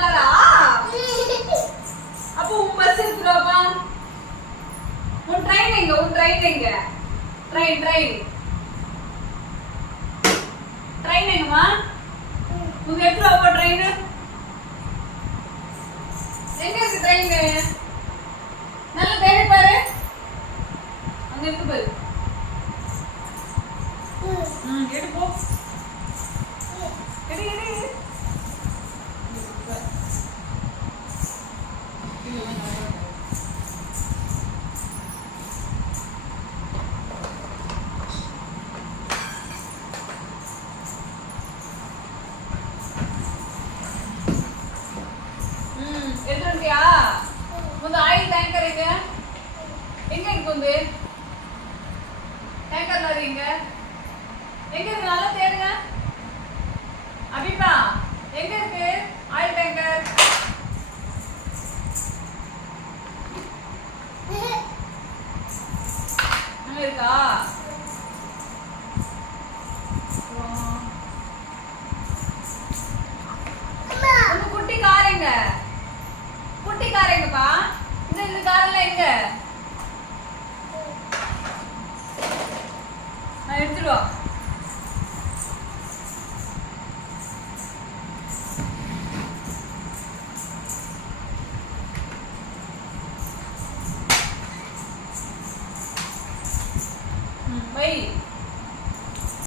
வந்துட்டாரா? அப்போ உன் பஸ் இருக்குடாப்பா. உன் ட்ரெயின் எங்க? உன் ட்ரெயின் எங்க? ட்ரெயின் எங்கம்மா? உங்க எத்தனை அப்பா ட்ரெயின்? எங்க இருக்கு ட்ரெயின்? நல்ல தேடி பாரு. அங்க இருக்கு பாரு. எடு போ. எடு. எடுத்துட்டியா? முந்த ஆயில் டேங்கர் எங்க இருக்கு? வந்து டேங்கர் லாரி எங்க இருக்கு? நல்லா